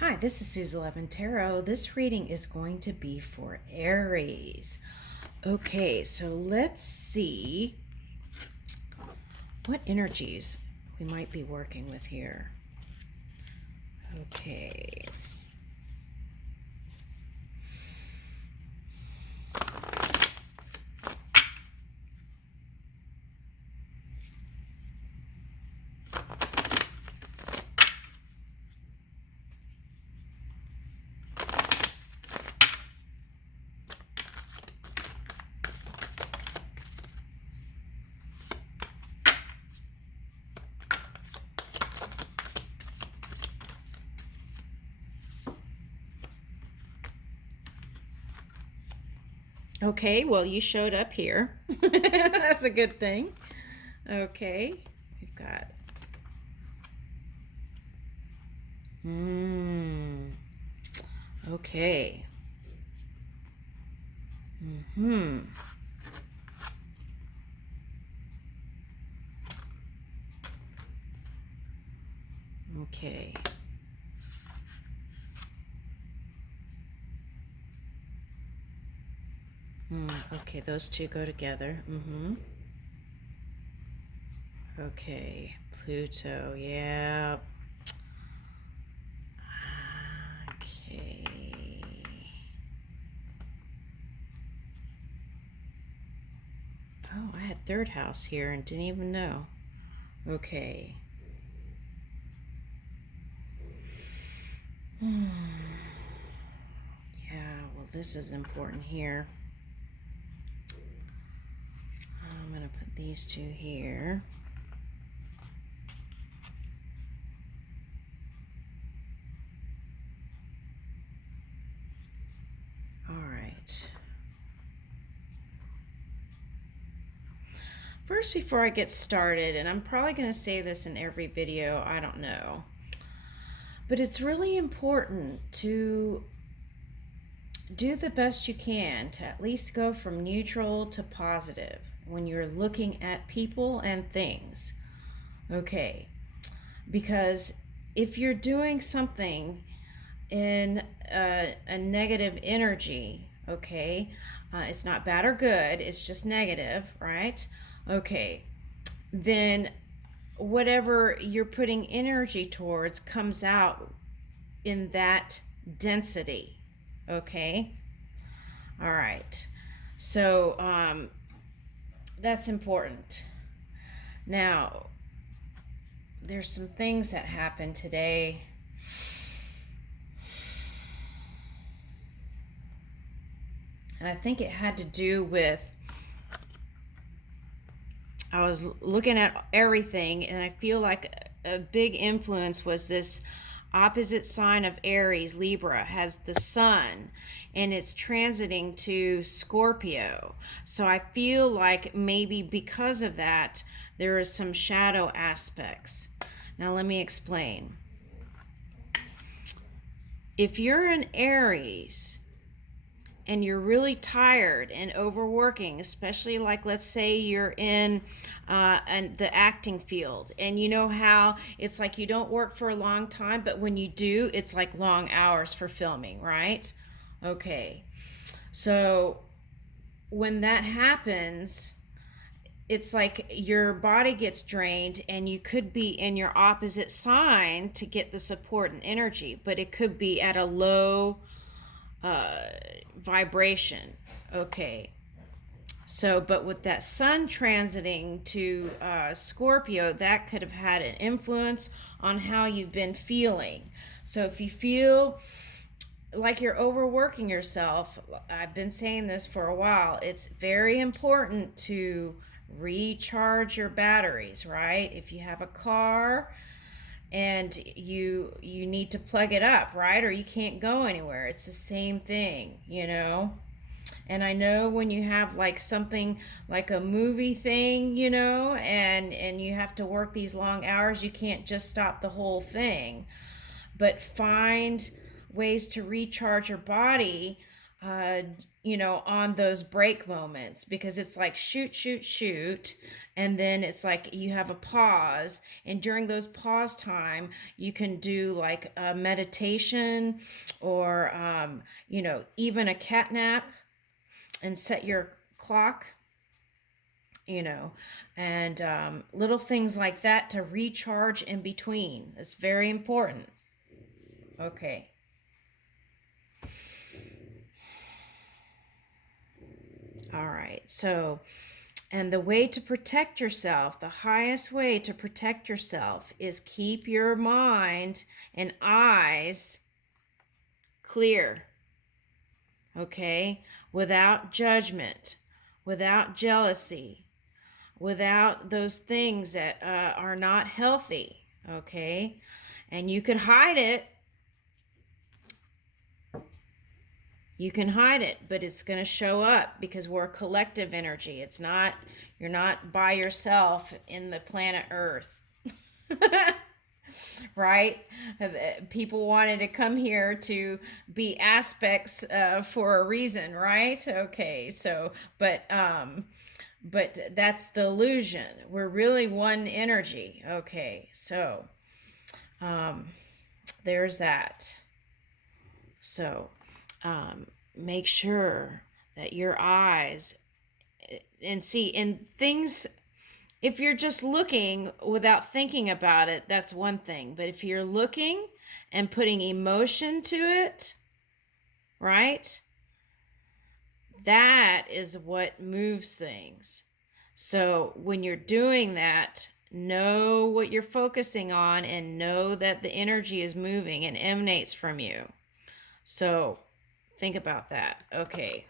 Hi, this is Suze 11 Tarot. This reading is going to be for Aries. Okay, so let's see what energies we might be working with here. Okay. Okay, well, you showed up here. That's a good thing. Okay, we've got. Okay. Okay. Okay, those two go together. Okay, Pluto, yeah. Okay. Oh, I had third house here and didn't even know. Okay. Yeah, well, this is important here. I'm going to put these two here. All right. First, before I get started, and I'm probably going to say this in every video, I don't know, but it's really important to do the best you can to at least go from neutral to positive when you're looking at people and things. Okay, because if you're doing something in a negative energy, okay, it's not bad or good, it's just negative, right? Okay, then whatever you're putting energy towards comes out in that density, okay? All right, so that's important. Now, there's some things that happened today. And I think it had to do with, I was looking at everything, and I feel like a big influence was this opposite sign of Aries, Libra, has the sun, and it's transiting to Scorpio. So I feel like maybe because of that, there is some shadow aspects. Now, let me explain. If you're an Aries, and you're really tired and overworking, especially like let's say you're in the acting field, and you know how it's like you don't work for a long time, but when you do, it's like long hours for filming, right? Okay, so when that happens, it's like your body gets drained, and you could be in your opposite sign to get the support and energy, but it could be at a low vibration. Okay. So, but with that sun transiting to Scorpio, that could have had an influence on how you've been feeling. So, if you feel like you're overworking yourself, I've been saying this for a while, it's very important to recharge your batteries, right? If you have a car, and you need to plug it up, right, or you can't go anywhere, it's the same thing, you know. And I know when you have like something like a movie thing, you know, and you have to work these long hours, you can't just stop the whole thing, but find ways to recharge your body uh, on those break moments, because it's like shoot, shoot, shoot. And then it's like you have a pause. And during those pause time, you can do like a meditation or, even a cat nap and set your clock, you know, and little things like that to recharge in between. It's very important. Okay. All right. So, and the way to protect yourself, the highest way to protect yourself is keep your mind and eyes clear, okay? Without judgment, without jealousy, without those things that are not healthy, okay? And you could hide it. You can hide it, but it's going to show up because we're a collective energy. It's not, you're not by yourself in the planet Earth. Right? People wanted to come here to be aspects for a reason, right? Okay, so, but that's the illusion. We're really one energy. Okay, so um, there's that. So make sure that your eyes and see in things. If you're just looking without thinking about it, that's one thing. But if you're looking and putting emotion to it, right? That is what moves things. So when you're doing that, know what you're focusing on and know that the energy is moving and emanates from you. So think about that. Okay.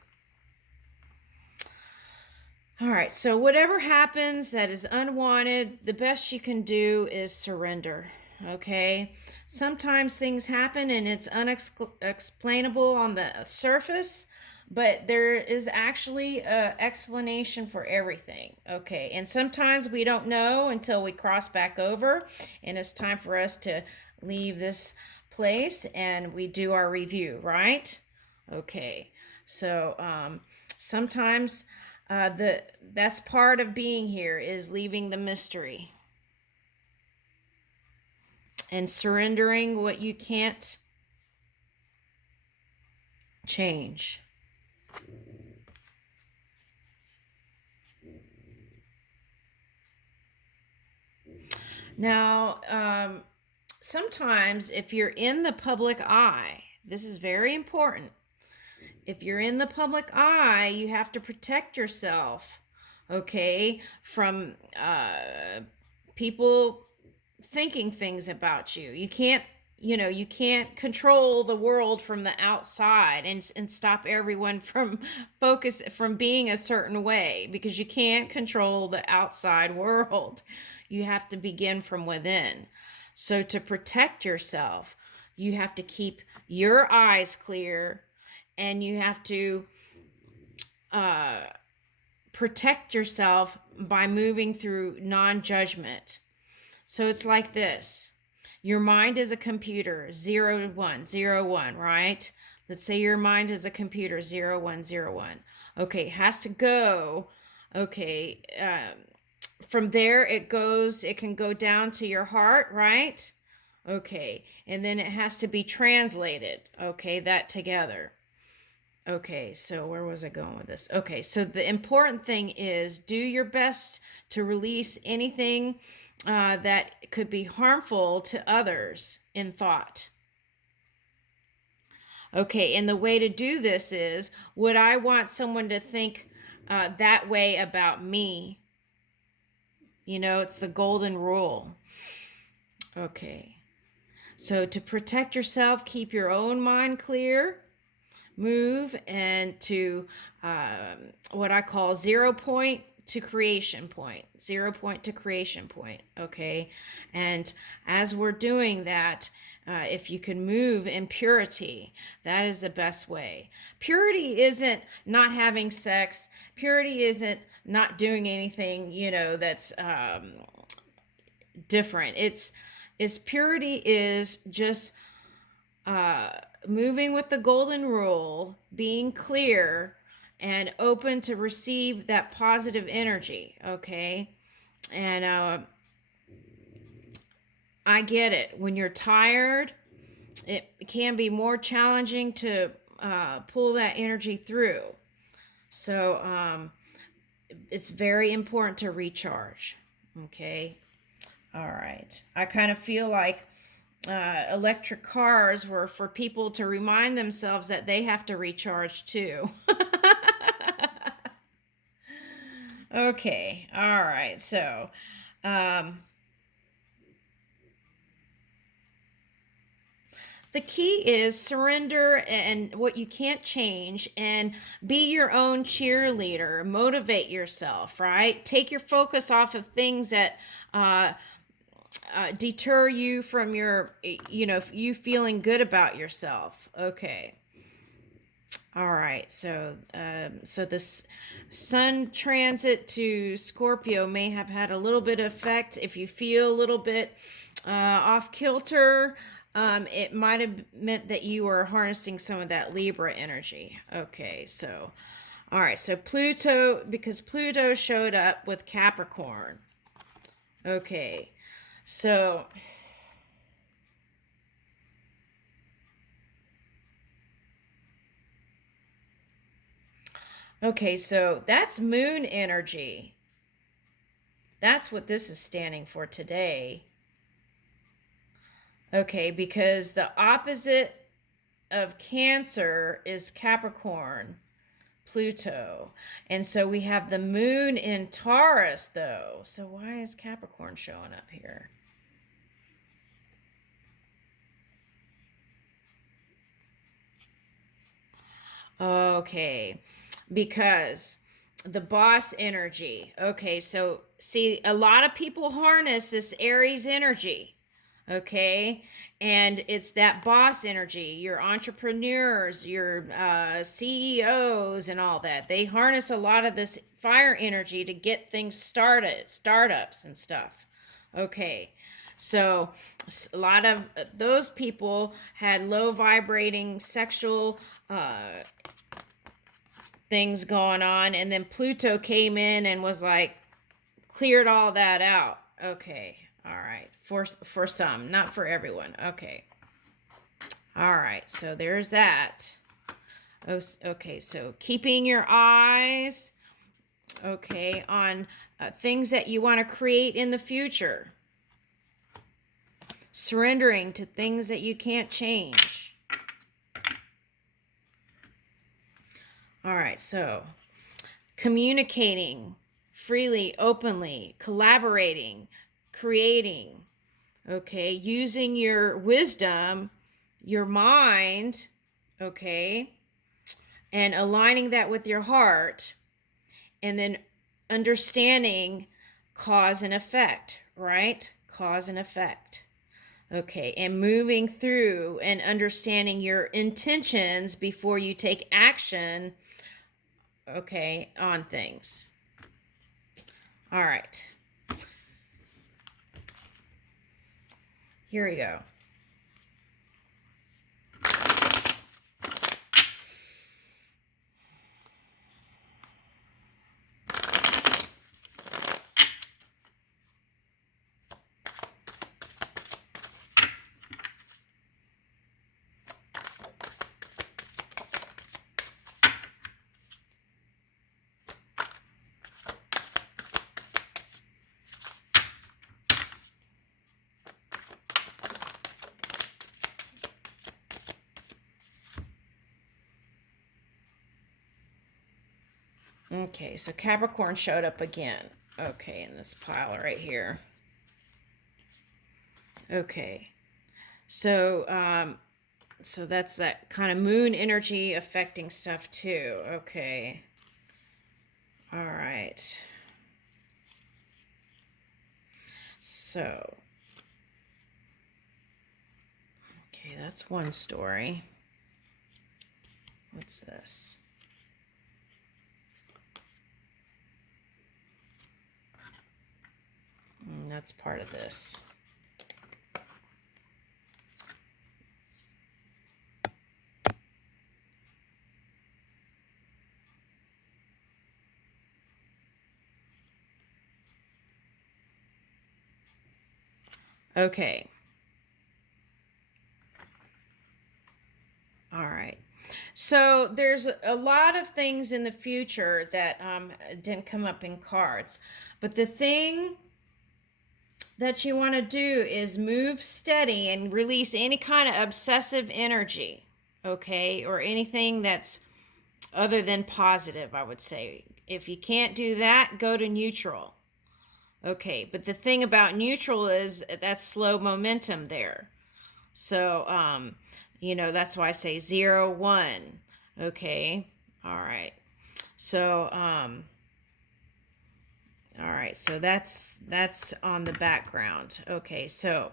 All right, so whatever happens that is unwanted, the best you can do is surrender. Okay? Sometimes things happen and it's unexplainable on the surface, but there is actually an explanation for everything. Okay? And sometimes we don't know until we cross back over, and it's time for us to leave this place and we do our review, right? Okay. So sometimes that's part of being here, is leaving the mystery and surrendering what you can't change. Now, sometimes if you're in the public eye, this is very important. If you're in the public eye, you have to protect yourself, okay, from people thinking things about you. You can't control the world from the outside and stop everyone from being a certain way, because you can't control the outside world. You have to begin from within. So to protect yourself, you have to keep your eyes clear, and you have to uh, protect yourself by moving through non-judgment. So it's like this. Your mind is a computer, 0 1 0 1, right? Let's say your mind is a computer, 0 1 0 1. Okay, it has to go. Okay, from there it can go down to your heart, right? Okay, and then it has to be translated. Okay, that together. Okay, so where was I going with this? Okay, so the important thing is do your best to release anything that could be harmful to others in thought. Okay, and the way to do this is, would I want someone to think that way about me? It's the golden rule. Okay, so to protect yourself, keep your own mind clear, move and to what I call 0 point to creation point. 0 point to creation point. Okay. And as we're doing that, if you can move in purity, that is the best way. Purity isn't not having sex. Purity isn't not doing anything, that's different. It's purity is just uh, moving with the golden rule, being clear and open to receive that positive energy. Okay. And I get it. When you're tired, it can be more challenging to pull that energy through. So it's very important to recharge. Okay. All right. I kind of feel like electric cars were for people to remind themselves that they have to recharge too. Okay. All right. So, um, the key is surrender and what you can't change, and be your own cheerleader. Motivate yourself, right? Take your focus off of things that deter you from you feeling good about yourself. Okay. All right. So this sun transit to Scorpio may have had a little bit of effect. If you feel a little bit off kilter, it might have meant that you were harnessing some of that Libra energy. Okay. So, all right. So Pluto, because Pluto showed up with Capricorn. Okay. So, okay, so that's moon energy. That's what this is standing for today. Okay, because the opposite of Cancer is Capricorn, Pluto. And so we have the moon in Taurus, though. So why is Capricorn showing up here? Okay, because the boss energy. Okay, so see, a lot of people harness this Aries energy. Okay, and it's that boss energy. Your entrepreneurs, your CEOs, and all that. They harness a lot of this fire energy to get things started, startups and stuff. Okay, so a lot of those people had low vibrating sexual things going on, and then Pluto came in and was like cleared all that out. Okay. All right. For some, not for everyone. Okay. All right. So there's that. Oh, okay. So keeping your eyes okay on things that you want to create in the future. Surrendering to things that you can't change. All right. So communicating freely, openly, collaborating, creating, okay, using your wisdom, your mind, okay, and aligning that with your heart, and then understanding cause and effect, right? Cause and effect. Okay, and moving through and understanding your intentions before you take action, okay, on things. All right. Here we go. Okay, so Capricorn showed up again. Okay, in this pile right here. Okay, so that's that kind of moon energy affecting stuff too. Okay, all right. So, okay, that's one story. What's this? That's part of this. Okay. All right. So there's a lot of things in the future that didn't come up in cards. But the thing that you want to do is move steady and release any kind of obsessive energy, okay? Or anything that's other than positive, I would say. If you can't do that, go to neutral. Okay, but the thing about neutral is that's slow momentum there. So, that's why I say 0, 1. Okay, all right. So, all right. So that's on the background. Okay, so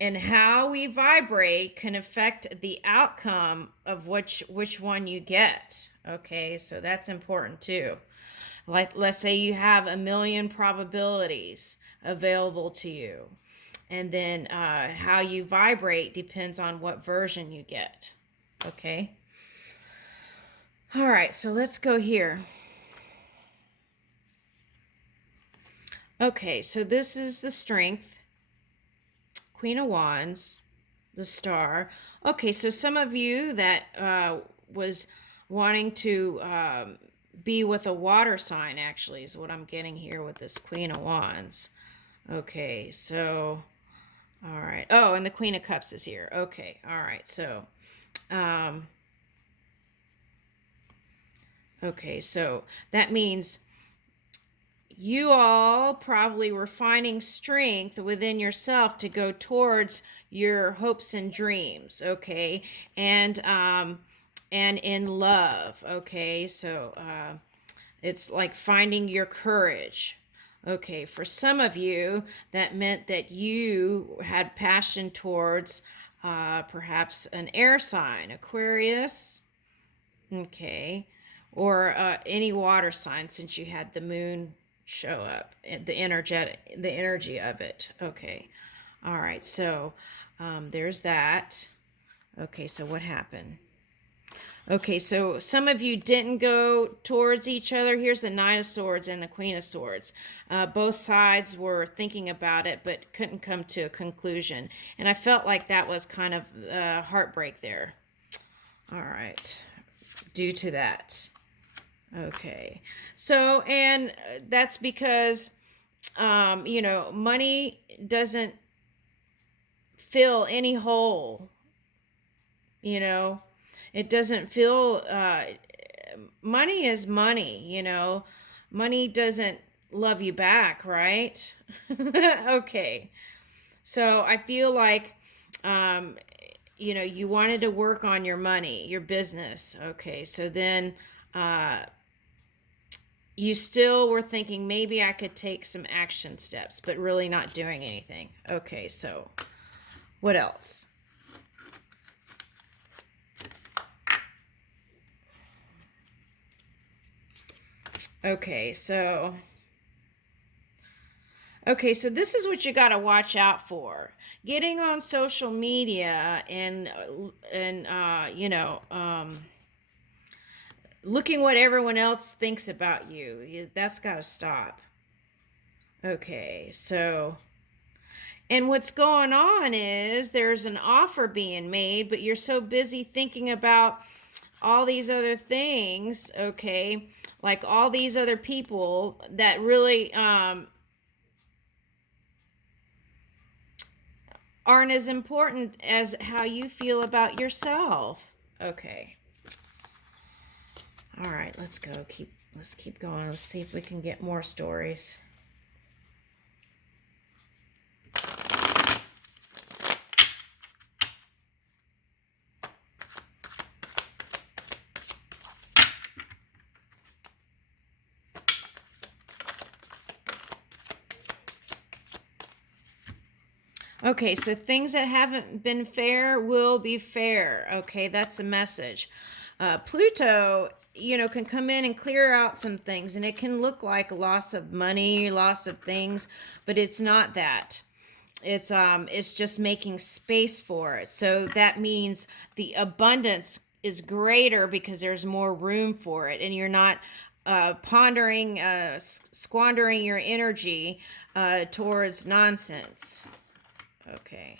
and how we vibrate can affect the outcome of which one you get. Okay, so that's important too. Like, let's say you have a million probabilities available to you, and then how you vibrate depends on what version you get. Okay. All right, so let's go here. Okay, so this is the strength, Queen of Wands, the star. Okay, so some of you that was wanting to be with a water sign, actually, is what I'm getting here with this Queen of Wands. Okay, so, all right. Oh, and the Queen of Cups is here. Okay, all right. So, um, okay, so that means you all probably were finding strength within yourself to go towards your hopes and dreams, okay? And in love, okay? So, it's like finding your courage. Okay, for some of you, that meant that you had passion towards perhaps an air sign, Aquarius, okay, or any water sign since you had the moon show up, the energy of it. Okay, all right, so there's that. Okay, so what happened? Okay, so some of you didn't go towards each other. Here's the Nine of Swords and the Queen of Swords. Both sides were thinking about it, but couldn't come to a conclusion. And I felt like that was kind of heartbreak there. All right, due to that. Okay, so, and that's because, money doesn't fill any hole, you know. It doesn't fill money is money, money doesn't love you back, right? Okay, so I feel like you wanted to work on your money, your business. Okay, so then you still were thinking maybe I could take some action steps, but really not doing anything. Okay, so what else? Okay, so this is what you got to watch out for. Getting on social media and looking what everyone else thinks about you. That's got to stop. Okay, so and what's going on is there's an offer being made, but you're so busy thinking about all these other things, okay? Like all these other people that really aren't as important as how you feel about yourself. Okay. All right, let's go. Let's keep going. Let's see if we can get more stories. Okay, so things that haven't been fair will be fair. Okay, that's a message. Pluto, can come in and clear out some things, and it can look like loss of money, loss of things, but it's not that. It's just making space for it. So that means the abundance is greater because there's more room for it, and you're not pondering, squandering your energy towards nonsense. Okay.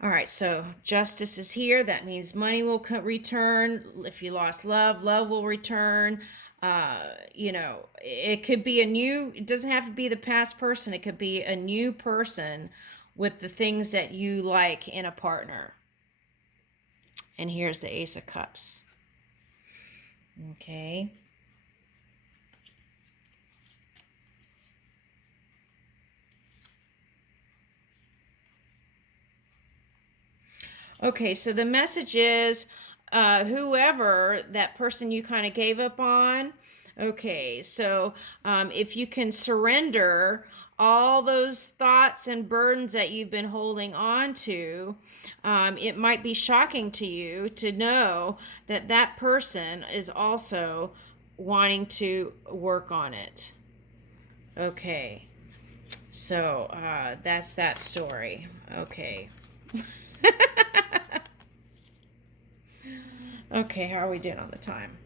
All right, so justice is here. That means money will return. If you lost love, love will return. It could be it doesn't have to be the past person. It could be a new person with the things that you like in a partner. And here's the Ace of Cups. Okay. Okay, so the message is whoever that person you kind of gave up on. Okay, so if you can surrender all those thoughts and burdens that you've been holding on to, it might be shocking to you to know that that person is also wanting to work on it. Okay, so that's that story. Okay. Okay, how are we doing on the time?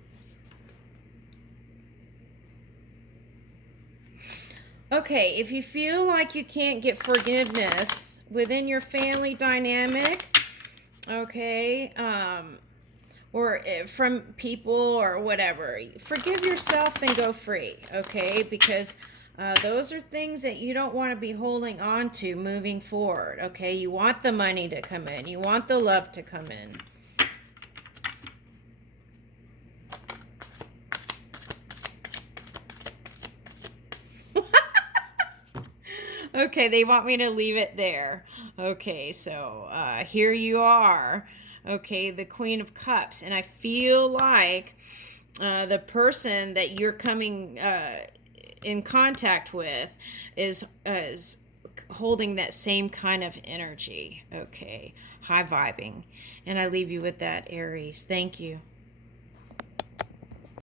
Okay, if you feel like you can't get forgiveness within your family dynamic, okay, or from people or whatever, forgive yourself and go free, okay? Because those are things that you don't want to be holding on to moving forward, okay? You want the money to come in, you want the love to come in. Okay, they want me to leave it there. Okay, so here you are. Okay, the Queen of Cups. And I feel like the person that you're coming in contact with is holding that same kind of energy. Okay, high vibing. And I leave you with that, Aries. Thank you.